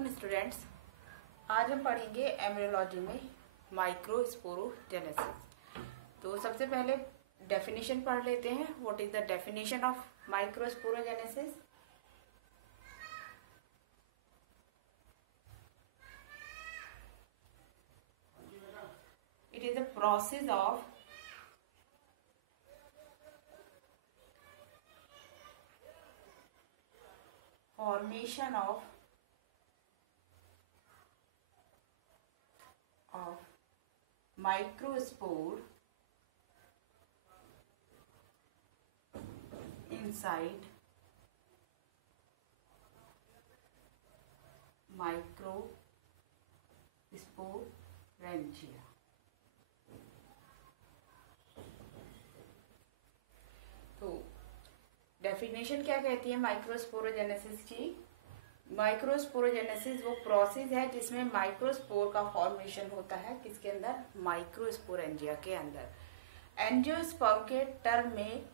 Afternoon students. आज हम पढ़ेंगे एम्ब्रियोलॉजी में माइक्रोस्पोरोजेनेसिस। तो सबसे पहले डेफिनेशन पढ़ लेते हैं। What is the definition of microsporogenesis? It is the process of formation of microspore inside microsporangia. तो डेफिनेशन क्या कहती है माइक्रोस्पोरोजेनेसिस की? माइक्रोस्पोरोजेनेसिस वो प्रोसेस है जिसमें माइक्रोस्पोर का फॉर्मेशन होता है। किसके अंदर? माइक्रोस्पोरेंजिया के अंदर। एंजियोस्पर्म के टर्म में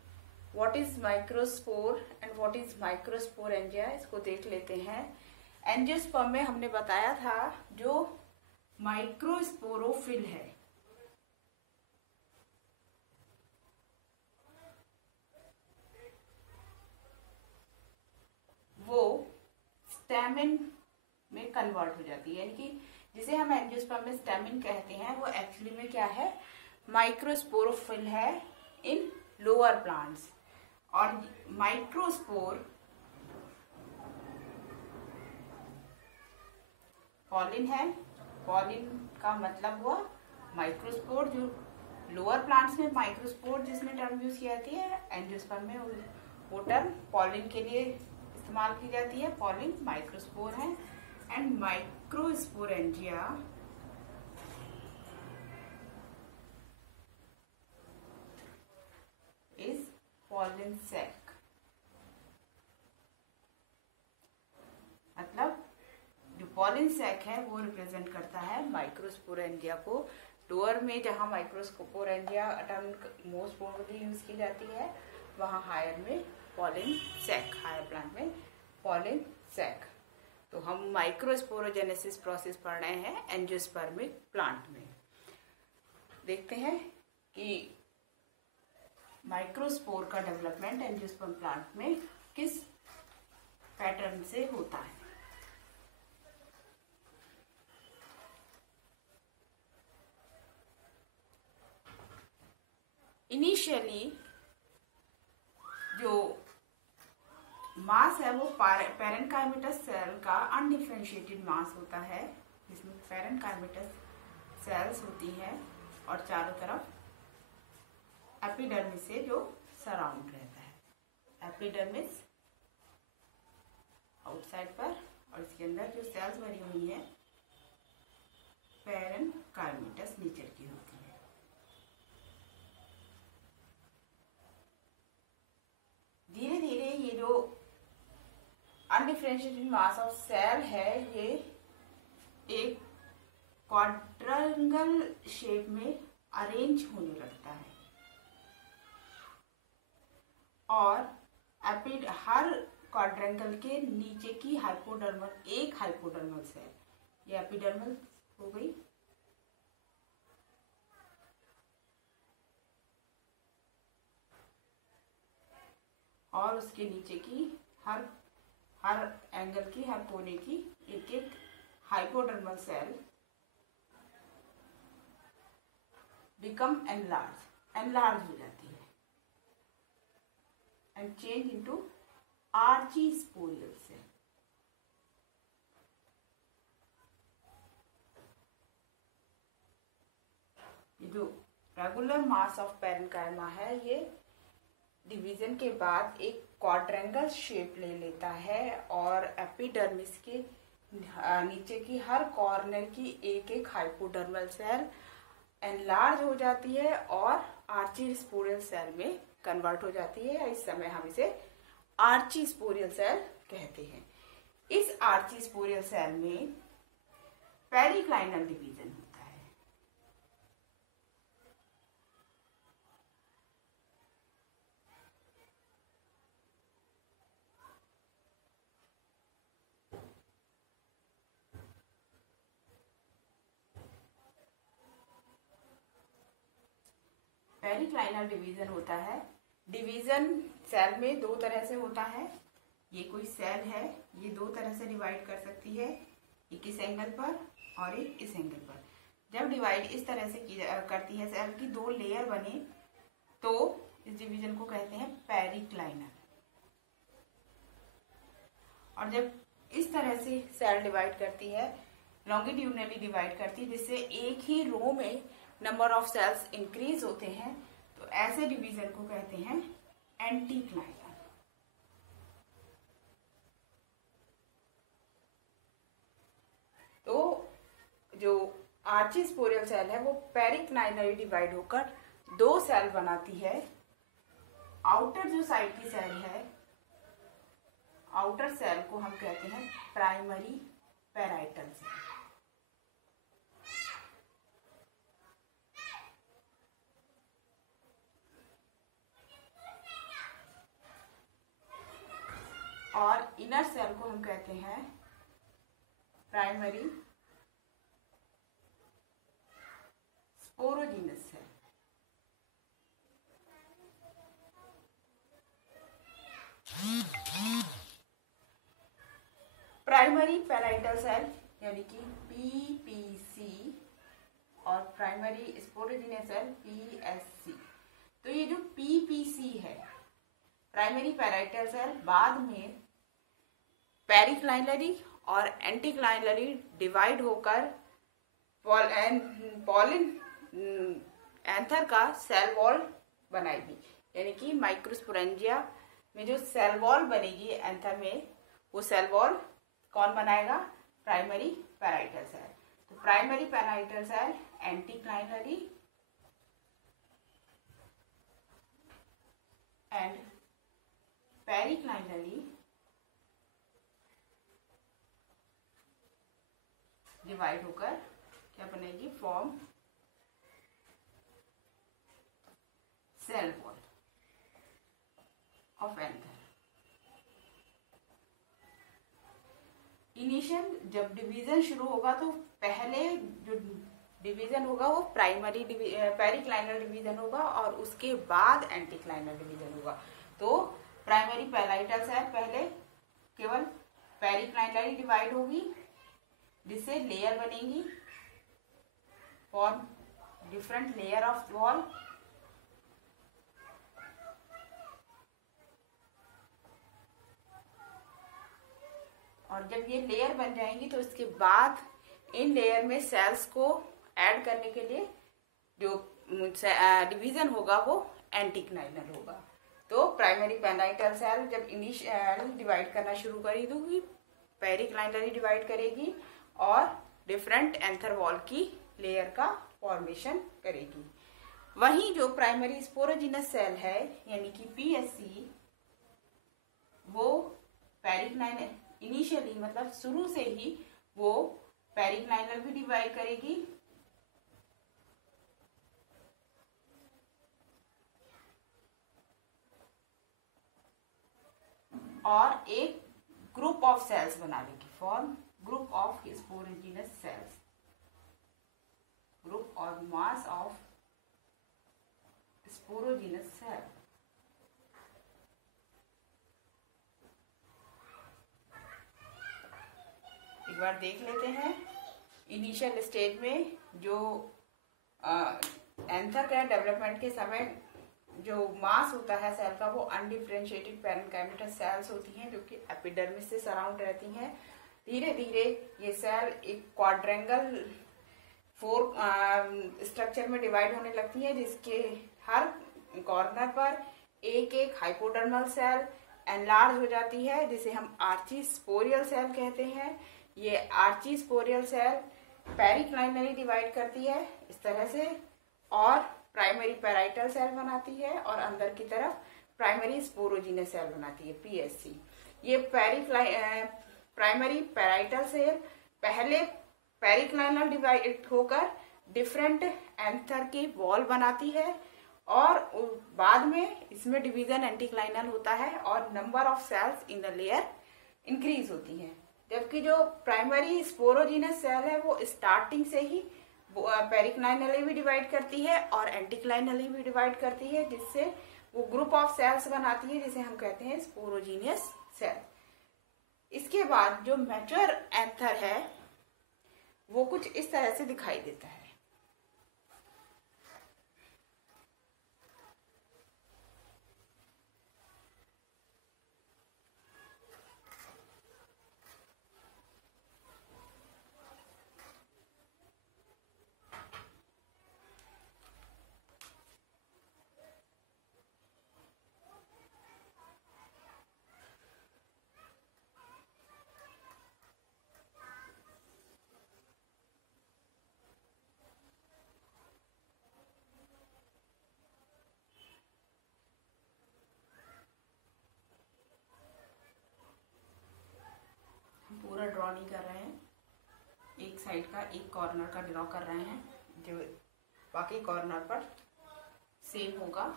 what is microspore and what is microsporangia, इसको देख लेते हैं। एंजियोस्पर्म में हमने बताया था जो माइक्रोस्पोरोफिल है वो स्टेमिन में कन्वर्ट हो जाती है, यानी कि जिसे हम एंजियोस्पर्म में स्टेमिन कहते हैं वो एक्चुअली में क्या है? माइक्रोस्पोरोफिल है इन लोअर प्लांट्स। और माइक्रोस्पोर पॉलिन है। पॉलिन का मतलब हुआ माइक्रोस्पोर। जो लोअर प्लांट्स में माइक्रोस्पोर जिसमें टर्म यूज की जाती है, एंजियोस्पर्म में वो टर्म पॉलिन के लिए इस्तेमाल की जाती है। पॉलिन माइक्रोस्पोर है and microsporangia is pollen sac. मतलब जो पॉलिन सैक है वो रिप्रेजेंट करता है माइक्रोस्पोरेंजिया को। लोअर में जहां microsporangia term most probably use की जाती है, वहां हायर में पॉलिन सैक, हायर प्लांट में पॉलिन सैक। तो हम माइक्रोस्पोरोजेनेसिस प्रोसेस पढ़ रहे हैं एंजियोस्पर्मिक प्लांट में। देखते हैं कि माइक्रोस्पोर का डेवलपमेंट एंजियोस्पर्म प्लांट में किस पैटर्न से होता है। इनिशियली जो मास है वो पैरेन्काइमेटस सेल का अनडिफरेंशिएटेड मास होता है, जिसमें पैरेन्काइमेटस सेल्स होती है और चारों तरफ एपिडर्मिस से जो सराउंड रहता है। एपिडर्मिस आउटसाइड पर और इसके अंदर जो सेल्स भरी हुई है पैरेन्काइमेटस नेचर की होती है। धीरे धीरे ये जो अनडिफरेंशिएटेड मास ऑफ सेल है ये एक क्वाड्रेंगल शेप में अरेंज होने लगता है और हर क्वाड्रेंगल के नीचे की एक हाइपोडर्मल सेल, ये एपिडर्मल हो गई, और उसके नीचे की हर एंगल की, हर कोने की एक एक हाइपोडर्मल सेल बिकम एनलार्ज हो जाती है एंड चेंज इनटू आर्चीस्पोरियल सेल। ये जो रेगुलर मास ऑफ पैरेन्काइमा है ये डिवीजन के बाद एक क्वाड्रेंगल शेप ले लेता है और एपिडर्मिस के नीचे की हर कॉर्नर की एक एक हाइपोडर्मल सेल एनलार्ज हो जाती है और आर्चीस्पोरियल सेल में कन्वर्ट हो जाती है। इस समय हम इसे आर्चीस्पोरियल सेल कहते हैं। इस आर्चीस्पोरियल सेल में पेरिक्लाइनल डिवीजन होता है। पेरिक्लाइनल डिवीजन होता है। डिवीजन सेल में दो तरह से होता है। ये कोई सेल है, ये दो तरह से डिवाइड कर सकती है, एक इस एंगल पर और एक इस एंगल पर। जब डिवाइड इस तरह से करती है सेल की दो लेयर बने तो इस डिवीजन को कहते हैं पेरिक्लाइनल। और जब इस तरह से सेल डिवाइड करती है, लॉन्गिट्यूडनली डिवाइड करती है, जिससे एक ही रो में नंबर ऑफ सेल्स इंक्रीज होते हैं, तो ऐसे डिवीजन को कहते हैं एंटीक्लाइनल। तो जो आर्चिस्पोरियल सेल है वो पेरिक्लाइनली डिवाइड होकर दो सेल बनाती है। आउटर जो साइड की सेल है, आउटर सेल को हम कहते हैं प्राइमरी पैराइटल सेल। और इनर सेल को हम कहते हैं primary sporogenous cell. Primary parietal cell यानी कि पीपीसी और प्राइमरी स्पोरोजीनस सेल पीएससी। तो ये जो पीपीसी है, प्राइमरी पैराइटल सेल, बाद में पेरिक्लाइनली और एंटीक्लाइनली डिवाइड होकर पॉलिन एंथर का सेल वॉल बनाएगी। यानी कि माइक्रोस्पोरेंजिया में जो सेल वॉल बनेगी एंथर में, वो सेल वॉल कौन बनाएगा? Primary parietal cell. तो primary parietal cell anticlinally and periclinally divide होकर क्या बनेगी? Form cell wall of anther. Initial जब डिवीजन शुरू होगा तो पहले जो डिवीजन होगा वो प्राइमरी पेरिक्लाइनल डिवीजन होगा और उसके बाद एंटीक्लाइनल डिवीजन होगा। तो प्राइमरी पैराइटल सेल पहले केवल पेरिक्लाइनली डिवाइड होगी, जिससे लेयर बनेगी, form different layer of wall. और जब ये लेयर बन जाएंगी तो इसके बाद इन लेयर में सेल्स को ऐड करने के लिए जो डिवीजन होगा वो एंटीक्लाइनल होगा। तो प्राइमरी पैराइटल सेल जब इनिशियल डिवाइड करना शुरू करेगी, पेरिक्लाइनली डिवाइड करेगी और डिफरेंट एंथर वॉल की लेयर का फॉर्मेशन करेगी। वहीं जो प्राइमरी स्पोरोजीनस सेल है यानी कि पीएससी, वो पेरिक्लाइनल इनिशियली मतलब शुरू से ही वो पेरिक्लाइनल भी डिवाइड करेगी और एक ग्रुप ऑफ सेल्स बना लेगी, form group of sporogenous cells, group और मास ऑफ स्पोरोजीनस सेल। एक बार देख लेते हैं। इनिशियल स्टेज में जो एंथर का डेवलपमेंट के समय जो मास होता है सेल का, वो अनडिफरेंशिएटेड पैरेन्काइमेटस सेल्स होती हैं जो कि एपिडर्मिस से सराउंड रहती हैं। धीरे धीरे ये सेल एक क्वाड्रेंगल फोर स्ट्रक्चर में डिवाइड होने लगती है, जिसके हर कॉर्नर पर एक एक हाइपोडर्मल सेल एनलार्ज हो जाती है, जिसे हम आर्चिस्पोरियल सेल कहते हैं। ये आर्चिस्पोरियल सेल पेरिक्लाइनली डिवाइड करती है इस तरह से और प्राइमरी पैराइटल सेल बनाती है और अंदर की तरफ प्राइमरी स्पोरोजीनस सेल बनाती है, पीएससी। ये प्राइमरी पैराइटल सेल पहले पेरिक्लाइनल डिवाइड होकर डिफरेंट एंथर की वॉल बनाती है और बाद में इसमें डिवीजन एंटीक्लाइनल होता है और number of cells in the layer increase होती है। जबकि जो प्राइमरी स्पोरोजीनस सेल है वो स्टार्टिंग से ही पेरिक्लाइनली भी डिवाइड करती है और एंटीक्लाइनली भी डिवाइड करती है, जिससे वो ग्रुप ऑफ सेल्स बनाती है जिसे हम कहते हैं स्पोरोजीनियस सेल। इसके बाद जो मैच्योर एंथर है वो कुछ इस तरह से दिखाई देता है। पूरा ड्रॉ नहीं कर रहे हैं, एक साइड का एक कॉर्नर का ड्रॉ कर रहे हैं, जो बाकी कॉर्नर पर सेम होगा।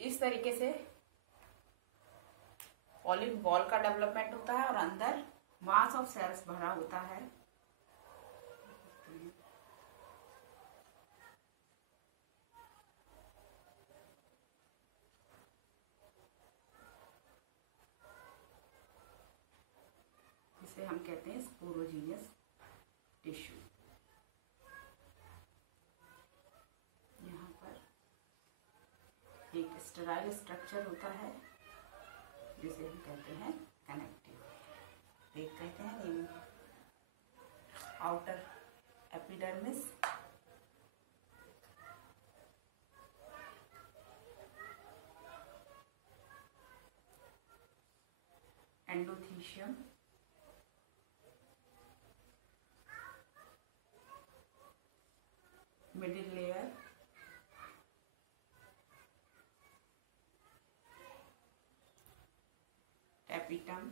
इस तरीके से पॉलिप बॉल का डेवलपमेंट होता है और अंदर मास ऑफ सेल्स भरा होता है। जिसे हम कहते हैं स्पोरोजीनियस टिश्यू। यहाँ पर एक स्टेराइल स्ट्रक्चर होता है जिसे हम कहते हैं कनेक्टिव। देख कहते हैं outer epidermis, endothecium, middle layer, tapetum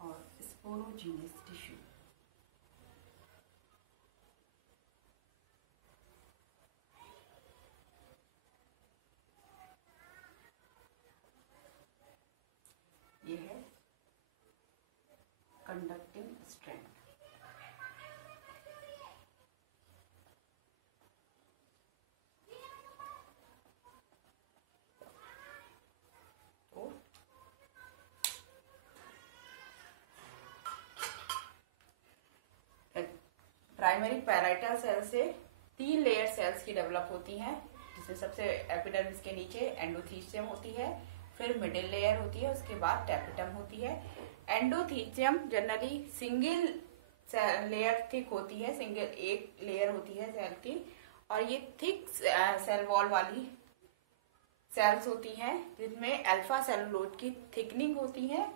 और स्पोरोजीनियस टिश्यू। ये है conducting strand. Primary parietal cell से 3 लेयर सेल्स की डेवलप होती हैं, जिसमें सबसे एपिडर्मिस के नीचे एंडोथीशियम होती है, फिर मिडिल लेयर होती है, उसके बाद टैपिटम होती है। Endothecium generally single layer thick होती है, सिंगल एक लेयर होती है सेल की, और ये थिक सेल वॉल वाली सेल्स होती हैं जिनमें अल्फा सेलुलोज की थिकनिंग होती है।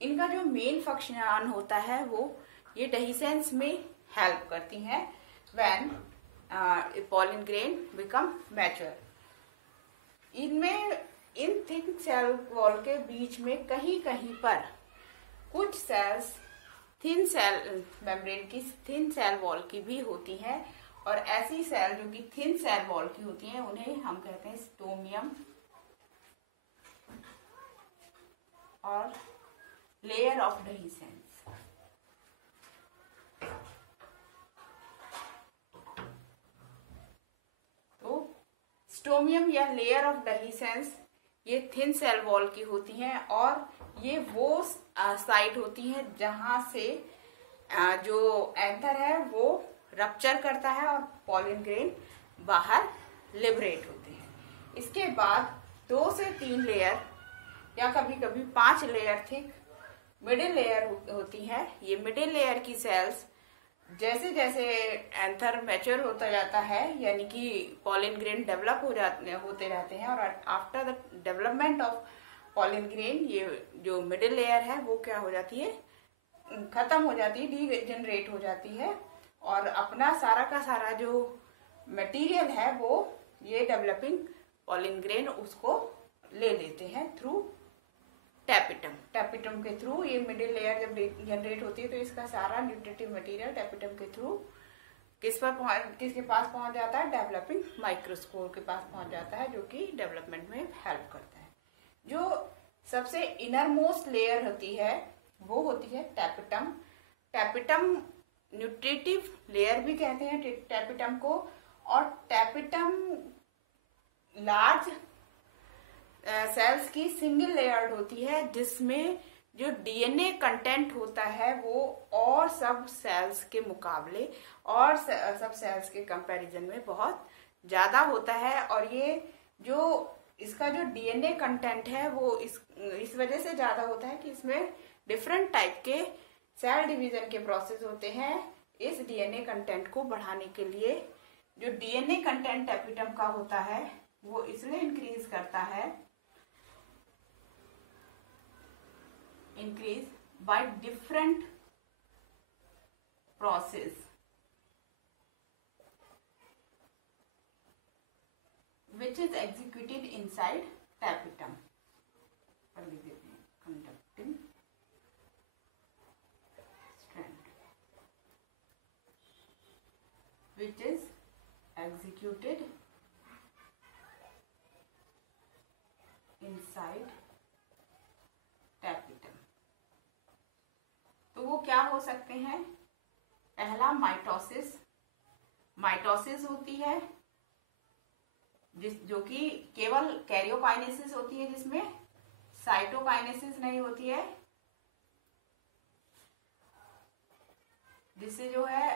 इनका जो मेन फंक्शन होता है वो ये डेhiscence में हेल्प करती हैं when pollen grain become mature। इनमें इन थिक सेल वॉल के बीच में कहीं कहीं पर कुछ सेल्स थिन सेल मेम्ब्रेन की, थिन सेल वॉल की भी होती हैं। और ऐसी सेल जो कि थिन सेल वॉल की होती हैं उन्हें हम कहते हैं स्टोमियम और लेयर ऑफ डेहिसेंस। स्टोमियम या लेयर ऑफ डेहिसेंस ये थिन सेल वॉल की होती हैं और ये वो साइट होती है जहां से जो एंथर है वो रप्चर करता है और पॉलन ग्रेन बाहर लिबरेट होते हैं। इसके बाद 2 से 3 लेयर या कभी कभी 5 लेयर थिक मिडिल लेयर होती है। ये मिडिल लेयर की सेल्स जैसे जैसे एंथर मैच्योर होता जाता है यानी कि पॉलन ग्रेन डेवलप होते रहते हैं और after the development of pollen grain ये जो मिडिल लेयर है वो क्या हो जाती है, खत्म हो जाती है, डीजेनरेट हो जाती है और अपना सारा का सारा जो मटेरियल है वो ये डेवलपिंग पॉलन ग्रेन उसको ले लेते हैं थ्रू टैपिटम। टैपिटम के थ्रू ये मिडिल लेयर जब जनरेट होती है तो इसका सारा न्यूट्रिटिव मटेरियल टैपिटम के थ्रू किसके पास पहुंच जाता है, डेवलपिंग माइक्रोस्पोर के पास पहुंच जाता है जो कि डेवलपमेंट में हेल्प करता है। जो सबसे इनर मोस्ट लेयर होती है वो होती है टैपिटम। टैपिटम न्यूट्रिटिव लेयर भी कहते हैं टैपिटम को। और टैपिटम लार्ज सेल्स की सिंगल लेयर्ड होती है जिसमें जो डीएनए कंटेंट होता है वो और सब सेल्स के मुकाबले और सब सेल्स के कंपैरिजन में बहुत ज्यादा होता है। और ये जो इसका जो डीएनए कंटेंट है वो इस वजह से ज्यादा होता है कि इसमें डिफरेंट टाइप के सेल डिवीजन के प्रोसेस होते हैं। इस डीएनए कंटेंट को बढ़ाने के लिए जो डीएनए कंटेंट टैपिटम का होता है वो इसलिए इंक्रीज करता है, increase by different process which is executed inside tapetum, conducting strand which is executed inside tapetum. तो वो क्या हो सकते हैं, पहला माइटोसिस। माइटोसिस होती है जो कि केवल कैरियोकाइनेसिस होती है जिसमें साइटोकाइनेसिस नहीं होती है, जिससे जो है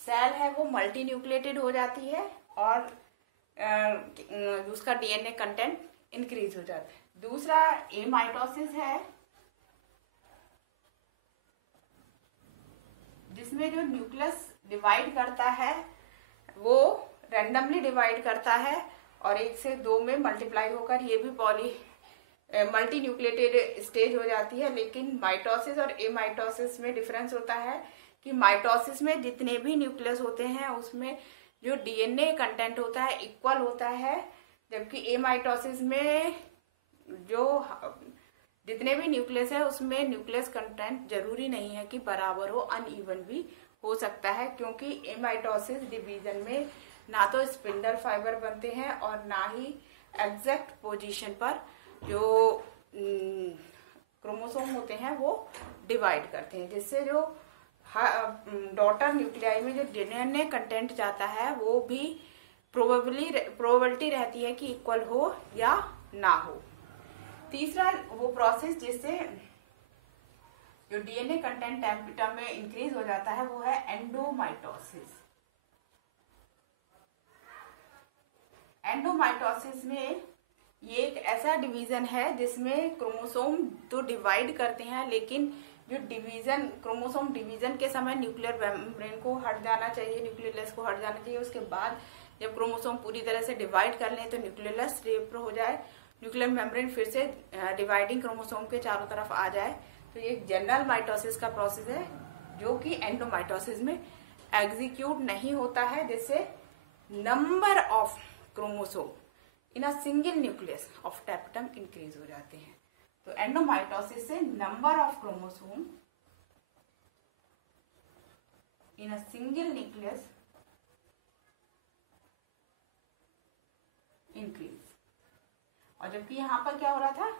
सेल है वो मल्टी न्यूक्लिएटेड हो जाती है और उसका डीएनए कंटेंट इंक्रीज हो जाता है। दूसरा एमाइटोसिस है जिसमें जो न्यूक्लियस डिवाइड करता है वो रैंडमली डिवाइड करता है और 1 से 2 में मल्टीप्लाई होकर ये भी मल्टी न्यूक्लिएटेड स्टेज हो जाती है। लेकिन माइटोसिस और एमाइटोसिस में डिफरेंस होता है कि माइटोसिस में जितने भी न्यूक्लियस होते हैं उसमें जो डीएनए कंटेंट होता है इक्वल होता है, जबकि एमाइटोसिस में जो जितने भी न्यूक्लियस है उसमें न्यूक्लियस कंटेंट जरूरी नहीं है कि बराबर हो, अनइवन भी हो सकता है क्योंकि एमाइटोसिस डिवीजन में ना तो स्पिंडल फाइबर बनते हैं और ना ही एग्जैक्ट पोजीशन पर जो क्रोमोसोम होते हैं वो डिवाइड करते हैं, जिससे जो डॉटर न्यूक्लियाई में जो डीएनए कंटेंट जाता है वो भी प्रोबेबिलिटी रहती है कि इक्वल हो या ना हो। तीसरा वो प्रोसेस जिससे जो डीएनए कंटेंट टैपिटम में इंक्रीज हो जाता है वो है एंडोमाइटोसिस। एंडोमाइटोसिस में ये एक ऐसा डिवीजन है जिसमें क्रोमोसोम तो डिवाइड करते हैं लेकिन जो डिवीजन क्रोमोसोम डिवीजन के समय न्यूक्लियर मेम्ब्रेन को हट जाना चाहिए, न्यूक्लियोलस को हट जाना चाहिए। उसके बाद जब क्रोमोसोम पूरी तरह से डिवाइड कर लें तो न्यूक्लियोलस रिप्रो हो जाए, न्यूक्लियर मेम्ब्रेन फिर से डिवाइडिंग क्रोमोसोम के चारों तरफ आ जाए। तो ये जनरल माइटोसिस का प्रोसेस है जो कि एंडोमाइटोसिस में एग्जीक्यूट नहीं होता है, जिससे number of chromosome in a single nucleus of tapetum increase हो जाते हैं। तो एंडोमाइटोसिस से number of chromosome in a single nucleus increase. और जबकि यहाँ पर क्या हो रहा था,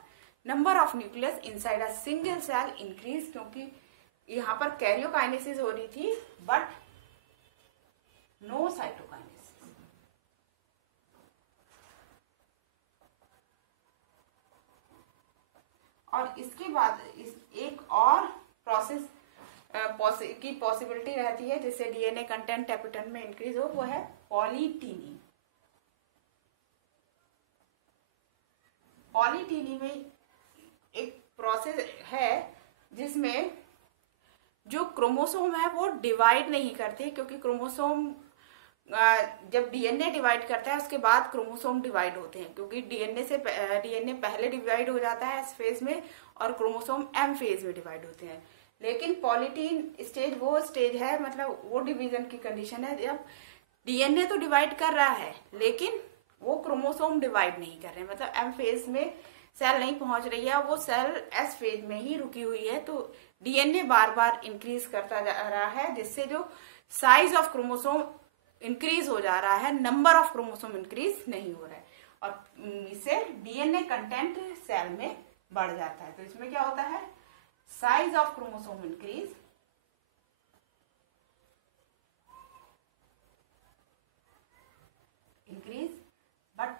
number of nucleus inside a single cell increase, क्योंकि यहाँ पर कैरियोकाइनेसिस हो रही थी बट नो साइटोकाइनेसिस। और इसके बाद एक और प्रोसेस की पॉसिबिलिटी रहती है जिससे डीएनए कंटेंट टैपिटम में इंक्रीज हो, वो है पॉलीटीनी। पॉलीटीनी में एक प्रोसेस है जिसमें जो क्रोमोसोम है वो डिवाइड नहीं करते, क्योंकि क्रोमोसोम जब डीएनए डिवाइड करता है उसके बाद क्रोमोसोम डिवाइड होते हैं, क्योंकि डीएनए पहले डिवाइड हो जाता है एस फेज में और क्रोमोसोम एम फेज में डिवाइड होते हैं। लेकिन पॉलीटीन स्टेज वो स्टेज है, मतलब वो डिवीजन की कंडीशन है जब डीएनए तो डिवाइड कर रहा है लेकिन वो क्रोमोसोम डिवाइड नहीं कर रहे हैं, मतलब एम फेज में सेल नहीं पहुंच रही है, वो सेल एस फेज में ही रुकी हुई है। तो डीएनए बार बार इंक्रीज करता जा रहा है जिससे जो साइज ऑफ क्रोमोसोम इंक्रीज हो जा रहा है, नंबर ऑफ क्रोमोसोम इंक्रीज नहीं हो रहा है, और इससे डीएनए कंटेंट सेल में बढ़ जाता है। तो इसमें क्या होता है, size of chromosome increase but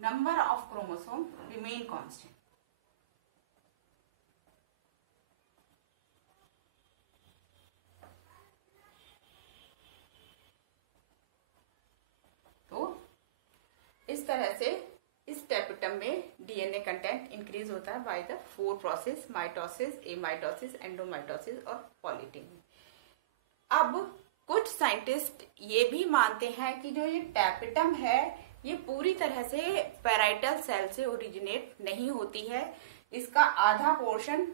number of chromosome remain constant. तो इस तरह से इस टैपिटम में डीएनए कंटेंट इंक्रीज होता है by the 4 process, mitosis, amitosis, एंडोमाइटोसिस और पॉलीटीनी। अब कुछ साइंटिस्ट ये भी मानते हैं कि जो ये टैपिटम है ये पूरी तरह से पैराइटल सेल से ओरिजिनेट नहीं होती है। इसका आधा पोर्शन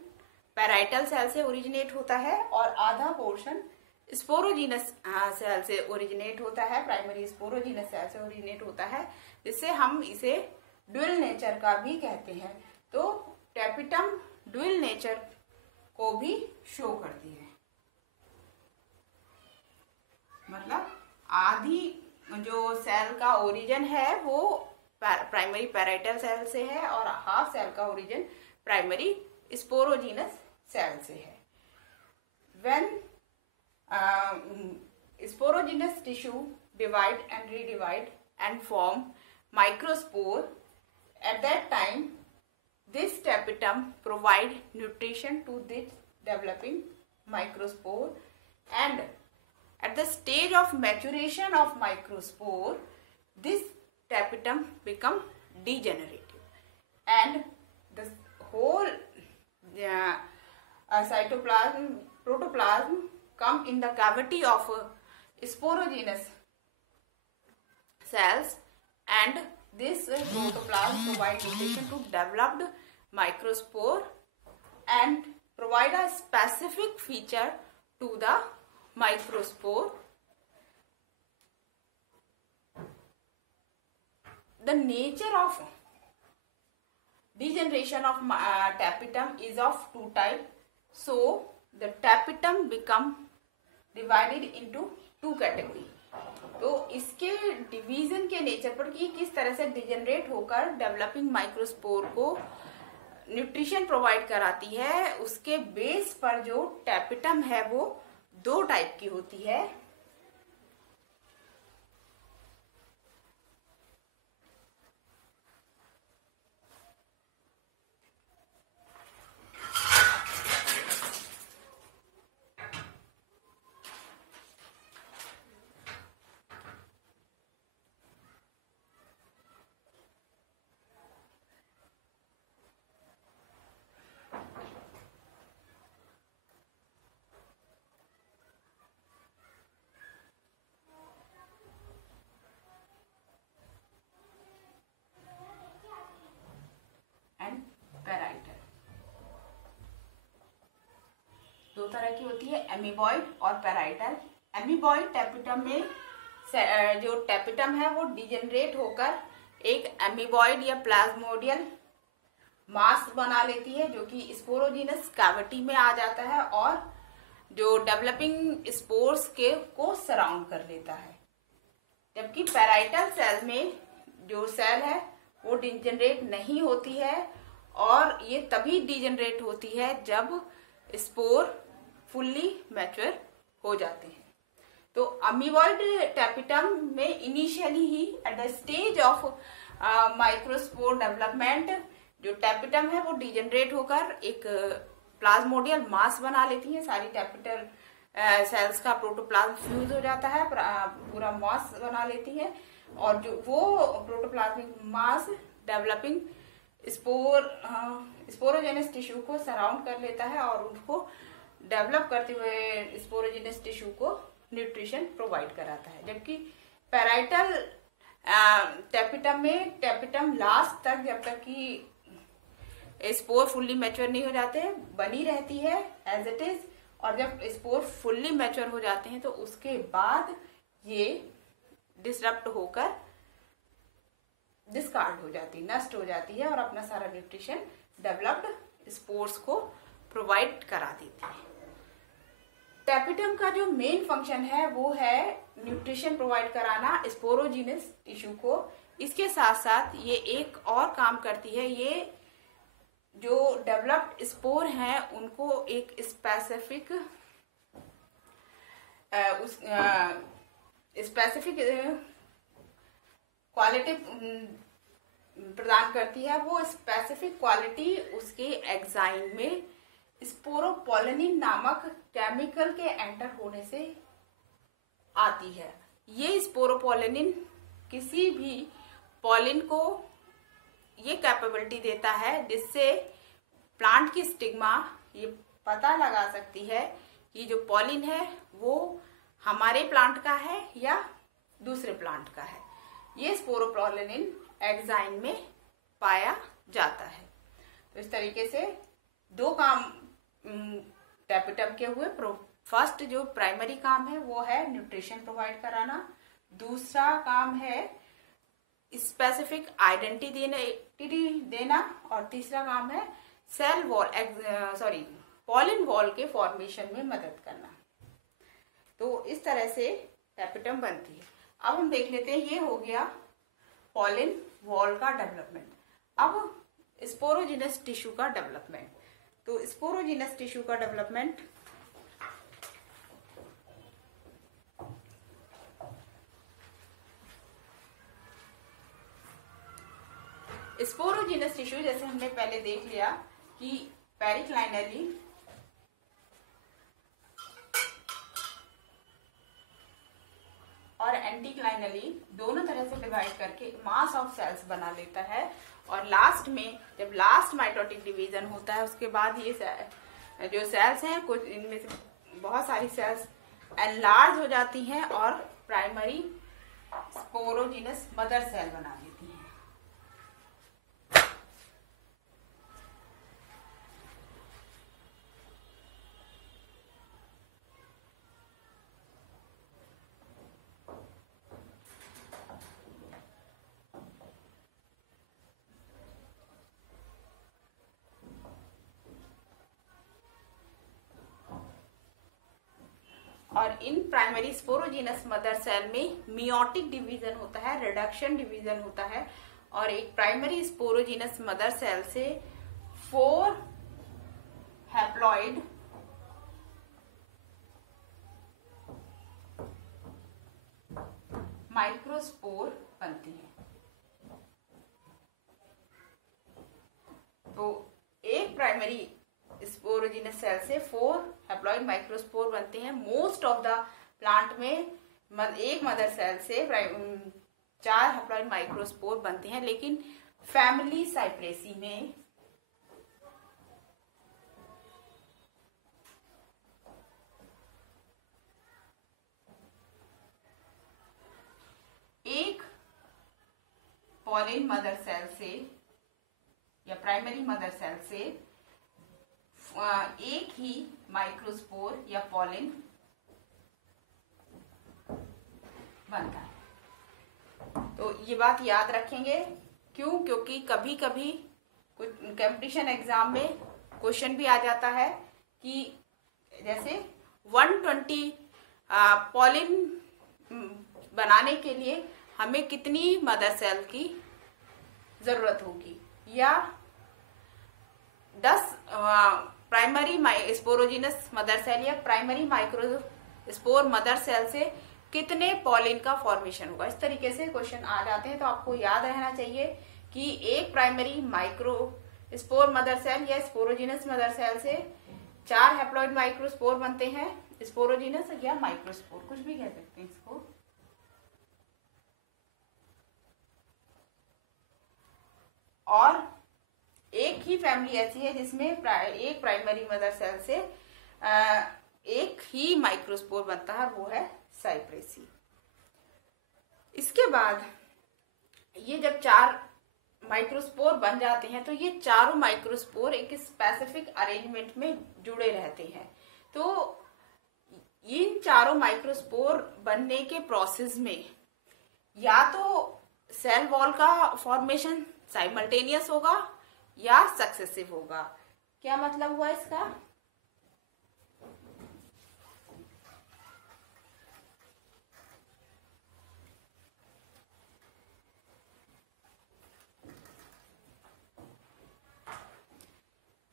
पैराइटल सेल से ओरिजिनेट होता है और आधा पोर्शन स्पोरोजीनस सेल से ओरिजिनेट होता है, प्राइमरी स्पोरोजीनस सेल से ओरिजिनेट होता है, जिससे हम इसे ड्यूअल नेचर का भी कहते हैं। तो टैपिटम ड्यूअल नेचर को भी शो करती है, मतलब आधी जो सेल का ओरिजिन है वो प्राइमरी पैराइटल सेल से है और हाफ सेल का ओरिजिन प्राइमरी स्पोरोजीनस सेल से है। When sporogenous tissue divide and redivide and form microspore, at that time this tapetum provide nutrition to this developing microspore, and at the stage of maturation of microspore this tapetum become degenerative and the whole protoplasm come in the cavity of sporogenous cells, and this protoplasm provide nutrition to developed microspore and provide a specific feature to the microspore. The nature of degeneration of tapetum is of 2 types. So the tapetum become divided into 2 category. तो इसके division के nature पर कि किस तरह से degenerate होकर developing microspore को न्यूट्रिशन प्रोवाइड कराती है, उसके बेस पर जो टैपिटम है वो 2 टाइप की होती है। दो तरह की होती है, एमीबॉइड और पैराइटल। एमीबॉइड टैपिटम में जो टैपिटम है वो डिजेनरेट होकर एक एमीबॉइड या प्लाज्मोडियल मास बना लेती है जो कि स्पोरोजीनस कैविटी में आ जाता है, और जो डेवलपिंग स्पोर्स के को सराउंड कर लेता है। जबकि पैराइटल सेल में जो सेल है वो डिजेनरेट नहीं होती है, और ये तभी डिजेनरेट होती है जब स्पोर फुल्ली मैच्योर हो जाते हैं। तो अमीबॉइड टैपिटम में initially he at the stage of microspore development जो टैपिटम है वो डिजेनरेट होकर एक प्लाज्मोडियल मास बना लेती है। सारी टैपिटल सेल्स का प्रोटोप्लाज्म फ्यूज हो जाता है, पूरा मास बना लेती है, और जो वो प्रोटोप्लाज्मिक मास डेवलपिंग स्पोरोजेनस टिश्यू को सराउंड कर लेता है और उनको डेवलप करते हुए स्पोरोजेनस टिश्यू को न्यूट्रिशन प्रोवाइड कराता है। जबकि पैराइटल टैपिटम में टैपिटम लास्ट तक, जब तक कि स्पोर फुल्ली मैच्योर नहीं हो जाते, बनी रहती है एज इट इज, और जब स्पोर फुल्ली मैच्योर हो जाते हैं तो उसके बाद ये डिसरप्ट होकर डिस्कार्ड हो जाती है, नष्ट हो जाती है, और अपना सारा न्यूट्रिशन डेवलप्ड स्पोर्स को प्रोवाइड करा देती है। टैपिटम का जो मेन फंक्शन है वो है न्यूट्रिशन प्रोवाइड कराना स्पोरोजीनस टिश्यू को। इसके साथ साथ ये एक और काम करती है, ये जो डेवलप्ड स्पोर हैं उनको एक स्पेसिफिक क्वालिटी प्रदान करती है। वो स्पेसिफिक क्वालिटी उसके एग्जाइम में स्पोरोपोलिनिन नामक केमिकल के एंटर होने से आती है। ये स्पोरोपोलिनिन किसी भी पॉलिन को ये कैपेबिलिटी देता है जिससे प्लांट की स्टिग्मा ये पता लगा सकती है कि जो पॉलिन है वो हमारे प्लांट का है या दूसरे प्लांट का है। ये स्पोरोपोलिनिन एग्जाइम में पाया जाता है। तो इस तरीके से दो काम टैपिटम के हुए। फर्स्ट जो प्राइमरी काम है वो है न्यूट्रिशन प्रोवाइड कराना, दूसरा काम है स्पेसिफिक आइडेंटिटी देना, और तीसरा काम है सेल वॉल पॉलिन वॉल के फॉर्मेशन में मदद करना। तो इस तरह से टैपिटम बनती है। अब हम देख लेते हैं, ये हो गया पॉलिन वॉल का डेवलपमेंट। अब स्पोरोजिनस टिश्यू का डेवलपमेंट। तो स्पोरोजिनस टिश्यू का डेवलपमेंट स्पोरोजिनस टिश्यू जैसे हमने पहले देख लिया कि पेरिक्लाइनली और एंटीक्लाइनली दोनों तरह से डिवाइड करके मास ऑफ सेल्स बना लेता है, और लास्ट में जब लास्ट माइटोटिक डिवीजन होता है उसके बाद ये जो सेल्स हैं, कुछ इनमें से बहुत सारी सेल्स एनलार्ज हो जाती हैं और प्राइमरी स्पोरोजिनस मदर सेल बना देती हैं। और इन प्राइमरी स्पोरोजिनस मदर सेल में मियोटिक डिवीजन होता है, रिडक्शन डिवीजन होता है, और एक प्राइमरी स्पोरोजिनस मदर सेल से 4 हैप्लॉइड माइक्रोस्पोर बनती है। तो एक प्राइमरी स्पोरोजिनस सेल से 4 हैप्लॉइड माइक्रोस्पोर बनते हैं। मोस्ट ऑफ द प्लांट में एक मदर सेल से 4 हैप्लॉइड माइक्रोस्पोर बनते हैं, लेकिन फैमिली साइप्रेसी में एक पॉलिन मदर सेल से या प्राइमरी मदर सेल से एक ही माइक्रोस्पोर या पॉलिन बनता है। तो ये बात याद रखेंगे। क्यों? क्योंकि कभी कभी कुछ कंपटीशन एग्जाम में क्वेश्चन भी आ जाता है कि जैसे 120 पॉलिन बनाने के लिए हमें कितनी मदर सेल की जरूरत होगी, या 10 प्राइमरी स्पोरोजिनस मदर सेल या प्राइमरी माइक्रोस्पोर मदर सेल से कितने पॉलिन का फॉर्मेशन होगा। इस तरीके से क्वेश्चन आ जाते हैं। तो आपको याद रहना चाहिए कि एक primary micro spore mother cell या स्पोरोजिनस मदर सेल से 4 हैप्लॉइड माइक्रोस्पोर बनते हैं, स्पोरोजिनस या माइक्रोस्पोर, कुछ भी कह सकते हैं इसको। और एक ही फैमिली ऐसी है जिसमें एक प्राइमरी मदर सेल से एक ही माइक्रोस्पोर बनता है, वो है साइप्रेसी। इसके बाद ये जब 4 माइक्रोस्पोर बन जाते हैं तो ये चारों माइक्रोस्पोर एक स्पेसिफिक अरेंजमेंट में जुड़े रहते हैं। तो इन चारों माइक्रोस्पोर बनने के प्रोसेस में या तो सेल वॉल का फॉर्मेशन साइमल्टेनियस होगा या सक्सेसिव होगा। क्या मतलब हुआ इसका?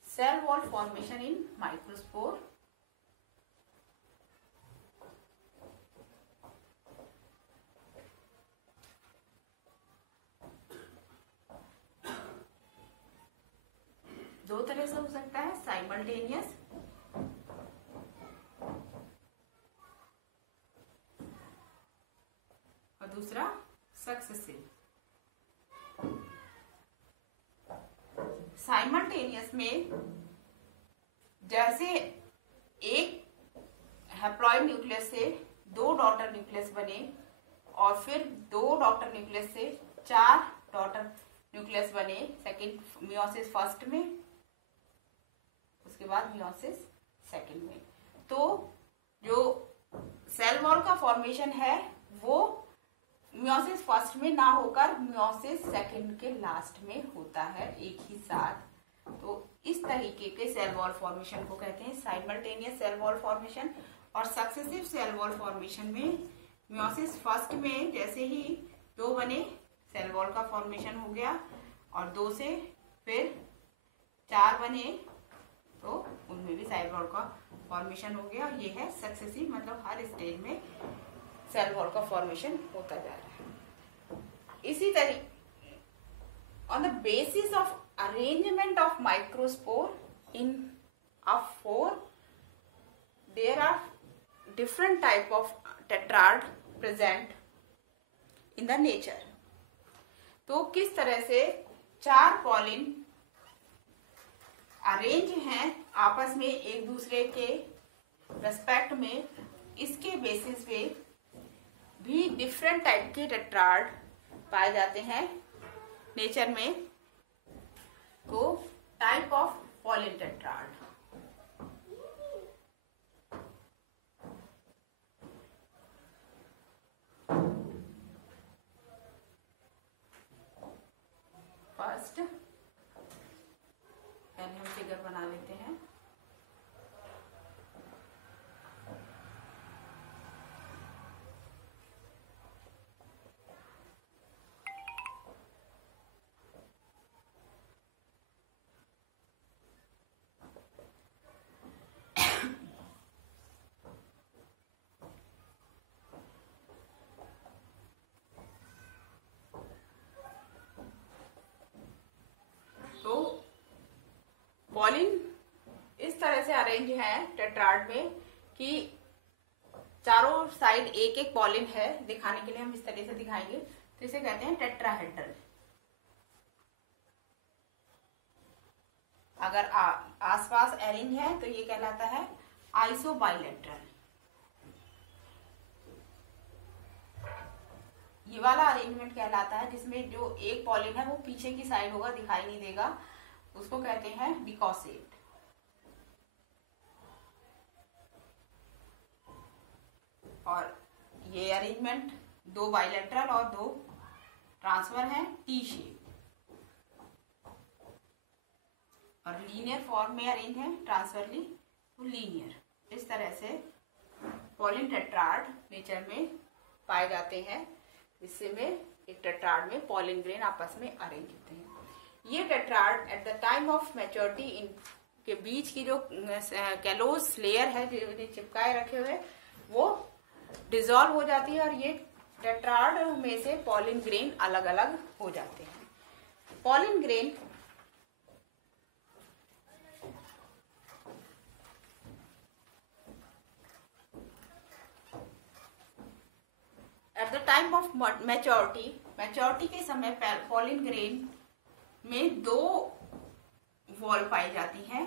Cell wall formation in microspore दो तरह से हो सकता है, साइमल्टेनियस और दूसरा सक्सेसिव। साइमल्टेनियस में जैसे एक हैप्लॉइड न्यूक्लियस से 2 डॉटर न्यूक्लियस बने और फिर 2 डॉटर न्यूक्लियस से 4 डॉटर न्यूक्लियस बने सेकेंड मियोसिस फर्स्ट में, उसके बाद मियोसिस सेकेंड में। तो जो सेल वॉल का फॉर्मेशन है वो मियोसिस फर्स्ट में ना होकर मियोसिस सेकेंड के लास्ट में होता है एक ही साथ। तो इस तरीके के सेल वॉल फॉर्मेशन को कहते हैं साइमल्टेनियस सेल वॉल फॉर्मेशन। और सक्सेसिव सेल वॉल फॉर्मेशन में मियोसिस फर्स्ट में जैसे ही 2 बने सेल वॉल का फॉर्मेशन हो गया, और 2 से फिर 4 बने तो उनमें भी सेल वॉल का फॉर्मेशन हो गया। ये है सक्सेसिव, मतलब हर स्टेज में सेल वॉल का फॉर्मेशन होता जा रहा है। इसी तरीके on the basis of arrangement of microspore in a 4 there are different type of tetrad present in the nature. तो किस तरह से 4 पॉलिन अरेंज हैं आपस में एक दूसरे के रेस्पेक्ट में, इसके बेसिस पे भी डिफरेंट टाइप के टेट्राड पाए जाते हैं नेचर में। तो type of pollen tetrad, first पहले हम फिगर बना लेते हैं। पॉलिन इस तरह से अरेंज है टेट्राड में कि चारों साइड एक एक पॉलिन है। दिखाने के लिए हम इस तरह से दिखाएंगे, तो इसे कहते हैं टेट्राहेड्रल। अगर आसपास अरेंज है तो ये कहलाता है आइसोबाइलेटरल। ये वाला अरेंजमेंट कहलाता है जिसमें जो एक पॉलिन है वो पीछे की साइड होगा, दिखाई नहीं देगा, उसको कहते हैं डिकॉसेट। और ये अरेंजमेंट 2 बाइलेटरल और 2 ट्रांसफर है, टी शेप। और लीनियर फॉर्म में अरेंज है ट्रांसफरली, तो लीनियर। इस तरह से पॉलिन टेट्राड नेचर में पाए जाते हैं, इसमें एक टेट्राड में पॉलिन ग्रेन आपस में अरेंज होते हैं। ये tetrad eight the time of maturity के बीच की जो कैलोस लेयर है जो चिपकाए रखे हुए वो डिसॉल्व हो जाती है और ये टेट्राड में से पॉलिन ग्रेन अलग अलग हो जाते हैं। Pollen grain at the time of maturity के समय पॉलिन ग्रेन में दो वॉल पाई जाती हैं।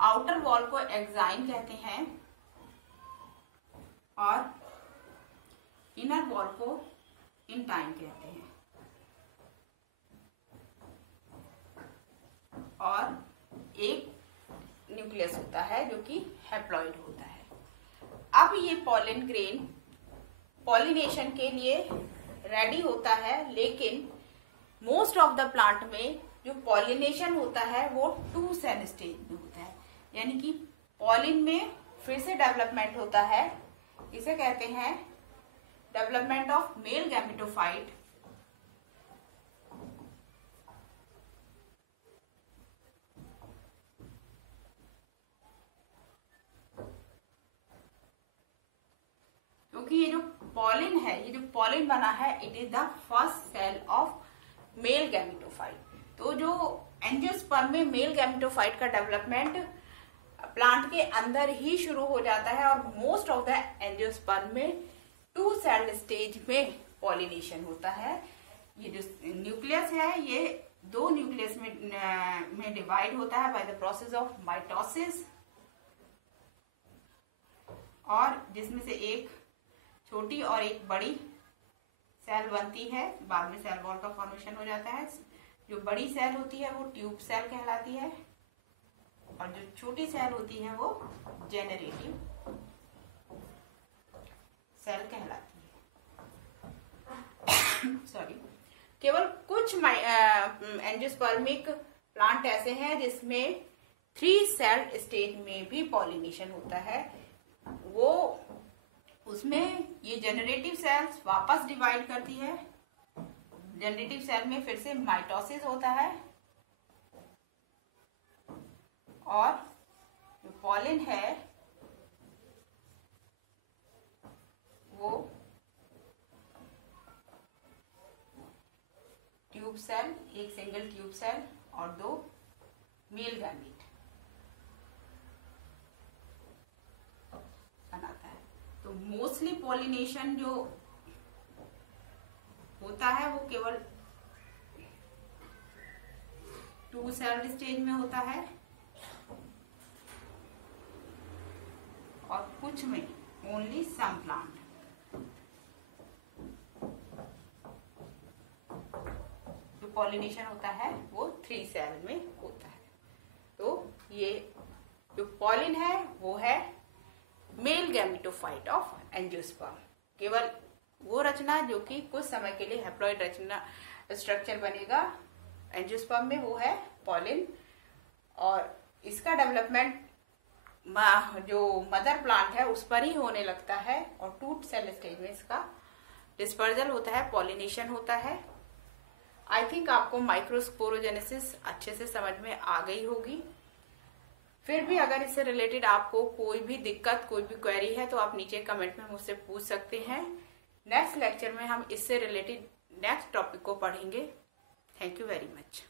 आउटर वॉल को एक्साइन कहते हैं और इनर वॉल को इंटाइन कहते हैं और एक न्यूक्लियस होता है जो कि हैप्लॉइड होता है। अब ये पॉलिन ग्रेन पॉलिनेशन के लिए रेडी होता है, लेकिन मोस्ट ऑफ द प्लांट में जो पॉलिनेशन होता है वो 2 सेल स्टेज में होता है, यानी कि पॉलिन में फिर से डेवलपमेंट होता है। इसे कहते हैं डेवलपमेंट ऑफ मेल गैमेटोफाइट क्योंकि ये जो पॉलिन है, ये जो पॉलिन बना है, it is the first cell of male gametophyte. तो जो एंजियोस्पर्म में मेल गैमेटोफाइट का डेवलपमेंट प्लांट के अंदर ही शुरू हो जाता है और मोस्ट ऑफ द एंजियोस्पर्म में 2 सेल स्टेज में पॉलिनेशन होता है। ये जो न्यूक्लियस है ये 2 न्यूक्लियस में डिवाइड होता है by the process of mitosis, और जिसमें से एक छोटी और एक बड़ी सेल बनती है। बाद में सेल वॉल का फॉर्मेशन हो जाता है। जो बड़ी सेल होती है वो ट्यूब सेल कहलाती है और जो छोटी सेल होती है वो जेनरेटिव सेल कहलाती है। सॉरी, केवल कुछ एंजियोस्पर्मिक प्लांट ऐसे हैं जिसमें 3 सेल स्टेज में भी पॉलिनेशन होता है। वो उसमें ये जेनरेटिव सेल्स वापस डिवाइड करती है। जेनरेटिव सेल में फिर से माइटोसिस होता है और जो पॉलिन है वो ट्यूब सेल, एक सिंगल ट्यूब सेल और 2 मेल गैमेट बनाता है। तो मोस्टली पॉलिनेशन जो होता है वो केवल 2 सेल स्टेज में होता है और कुछ में ओनली सम प्लांट जो पॉलिनेशन होता है वो 3 सेल में होता है। तो ये जो पॉलिन है वो है मेल गैमेटोफाइट ऑफ एंजियोस्पर्म। केवल वो रचना जो कि कुछ समय के लिए हैप्लॉइड रचना स्ट्रक्चर बनेगा एंजियोस्पर्म में, वो है पॉलिन, और इसका डेवलपमेंट जो मदर प्लांट है उस पर ही होने लगता है और 2 सेल स्टेज में इसका डिस्पर्जल होता है, पॉलिनेशन होता है। आई थिंक आपको माइक्रोस्पोरोजेनेसिस अच्छे से समझ में आ गई होगी। फिर भी अगर इससे रिलेटेड आपको कोई भी दिक्कत, कोई भी क्वेरी है तो आप नीचे कमेंट में मुझसे पूछ सकते हैं। नेक्स्ट लेक्चर में हम इससे रिलेटेड नेक्स्ट टॉपिक को पढ़ेंगे। Thank you very much.